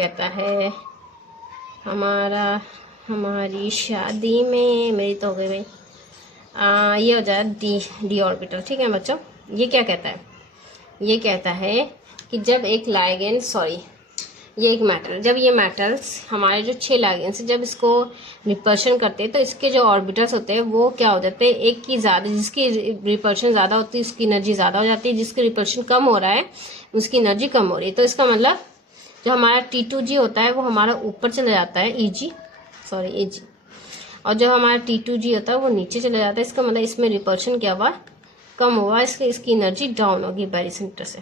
कहता है, हमारी शादी में मेरी तो हो गई भाई। ये हो जाए डी ऑर्बिटल। ठीक है बच्चों, ये क्या कहता है, ये कहता है कि जब एक लाइगेंड, सॉरी ये एक मेटल, जब ये मेटल्स हमारे जो 6 लाइगेंड्स जब इसको रिपल्शन करते हैं तो इसके जो ऑर्बिटल्स होते हैं वो क्या हो जाते हैं, एक की ज़्यादा, जिसकी रिपल्शन ज़्यादा होती है उसकी एनर्जी ज़्यादा हो जाती है, जिसकी रिपल्शन कम हो रहा है उसकी एनर्जी कम हो रही है। तो इसका मतलब जो हमारा T2G होता है वो हमारा ऊपर चला जाता है, Eg, और जो हमारा T2G होता है वो नीचे चला जाता है। इसका मतलब इसमें रिपल्शन क्या हुआ, कम हुआ, इसकी एनर्जी डाउन होगी बैरी सेंटर से।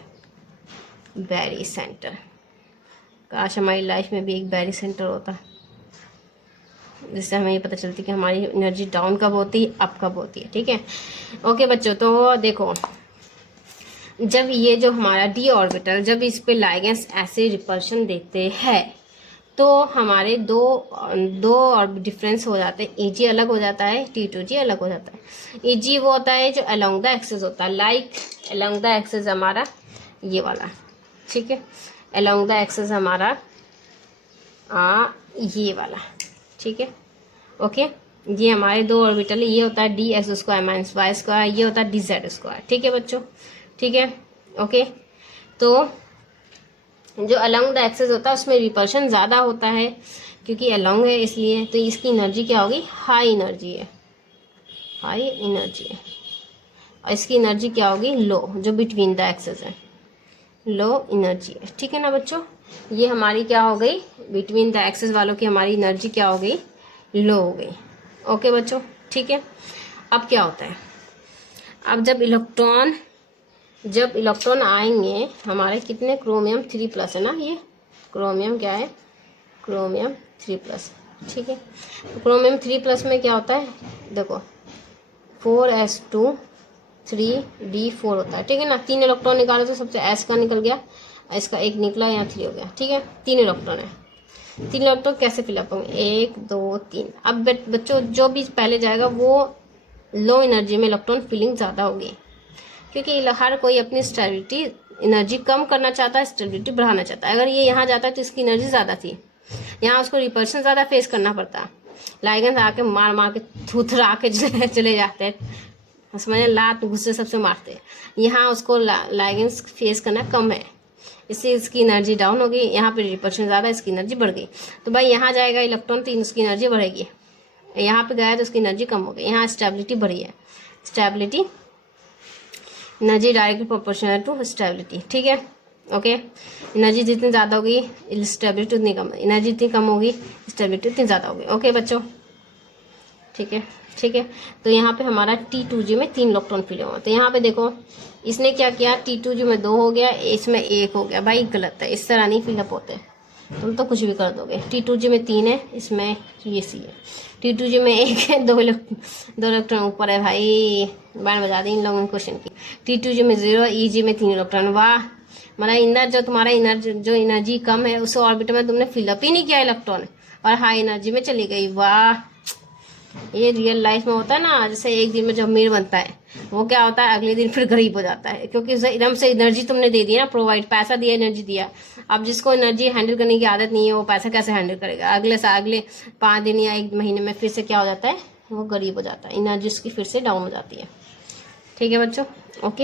बैरी सेंटर, काश हमारी लाइफ में भी एक बैरी सेंटर होता जिससे हमें ये पता चलती कि हमारी एनर्जी डाउन कब होती है, अप कब होती है। ठीक है, ओके बच्चों, तो देखो जब ये जो हमारा डी ऑर्बिटल, जब इस पे लाइगेंड्स ऐसे रिपल्शन देते हैं तो हमारे दो और डिफरेंस हो जाते हैं। Eg अलग हो जाता है, T2G अलग हो जाता है। Eg वो होता है जो अलोंग द एक्सिस होता है, लाइक अलोंग द एक्सिस हमारा ये वाला, ठीक है, अलोंग द एक्सिस हमारा ये वाला, ठीक है, ओके। ये हमारे 2 ऑर्बिटल, ये होता है dx² माइनस y², ये होता है dz²। ठीक है बच्चों, ठीक है, ओके। तो जो अलोंग द एक्सिस होता है उसमें रिपल्शन ज़्यादा होता है क्योंकि अलोंग है इसलिए, तो इसकी एनर्जी क्या होगी, हाई एनर्जी है, हाई एनर्जी है। और इसकी एनर्जी क्या होगी, लो, जो बिटवीन द एक्सिस है, लो एनर्जी है। ठीक है ना बच्चों, ये हमारी क्या हो गई, बिटवीन द एक्सिस वालों की हमारी एनर्जी क्या हो गई, लो हो गई। ओके बच्चों, ठीक है। अब क्या होता है, अब जब इलेक्ट्रॉन आएंगे हमारे कितने, क्रोमियम 3+ है ना, ये क्रोमियम क्या है, क्रोमियम 3+। ठीक है, तो क्रोमियम 3+ में क्या होता है, देखो 4s2 3d4 होता है। ठीक है ना, 3 इलेक्ट्रॉन निकाले तो सबसे s का निकल गया, इसका 1 निकला, यहाँ 3 हो गया। ठीक है, 3 इलेक्ट्रॉन है, 3 इलेक्ट्रॉन कैसे फिलअप होंगे, 1 2 3। अब बच्चों जो भी पहले जाएगा वो लो एनर्जी में इलेक्ट्रॉन फिलिंग ज़्यादा होगी क्योंकि हर कोई अपनी स्टेबिलिटी, एनर्जी कम करना चाहता है, स्टेबिलिटी बढ़ाना चाहता है। अगर ये यहाँ जाता है तो इसकी एनर्जी ज़्यादा थी, यहाँ उसको रिपल्शन ज़्यादा फेस करना पड़ता, लाइगेंड्स आके मार के थुथरा के चले जाते हैं, समझे, लात गुस्से सबसे मारते हैं। यहाँ उसको लाइगेंड्स फेस करना कम है, इससे इसकी एनर्जी डाउन हो गई, यहाँ पे रिपल्शन ज़्यादा, इसकी एनर्जी बढ़ गई। तो भाई यहाँ जाएगा इलेक्ट्रॉन तो इसकी एनर्जी बढ़ेगी, यहाँ पे गया तो उसकी एनर्जी कम हो गई, यहाँ स्टेबिलिटी बढ़ी है, stability energy directly proportional to stability. ठीक है, ओके। एनर्जी जितनी ज़्यादा होगी स्टेबिलिटी उतनी कम, एनर्जी जितनी कम होगी स्टेबिलिटी उतनी ज़्यादा होगी। ओके बच्चों, ठीक है, ठीक है। तो यहाँ पे हमारा T2G में 3 इलेक्ट्रॉन फिल हुआ, तो यहाँ पे देखो इसने क्या किया, T2G में 2 हो गया, इसमें 1 हो गया। भाई गलत है, इस तरह नहीं फिलअप होते, तुम तो कुछ भी कर दोगे। T2G में 3 है, इसमें ये सी है, T2G में 1 है, 2 इलेक्ट्रॉन ऊपर है। भाई बैंड बजा दी इन लोगों ने क्वेश्चन की। T2G में 0, Eg में 3 इलेक्ट्रॉन। वाह, मतलब इनर जो तुम्हारा जो एनर्जी कम है उस ऑर्बिट में तुमने फिलअप ही नहीं किया इलेक्ट्रॉन और हाई एनर्जी में चली गई। वाह, ये रियल लाइफ में होता है ना, जैसे एक दिन में जो अमीर बनता है वो क्या होता है, अगले दिन फिर गरीब हो जाता है क्योंकि एकदम से एनर्जी तुमने दे दी ना, प्रोवाइड, पैसा दिया, एनर्जी दिया। अब जिसको एनर्जी हैंडल करने की आदत नहीं है वो पैसा कैसे हैंडल करेगा, अगले 5 दिन या 1 महीने में फिर से क्या हो जाता है, वो गरीब हो जाता है, एनर्जी उसकी फिर से डाउन हो जाती है। ठीक है बच्चों, ओके।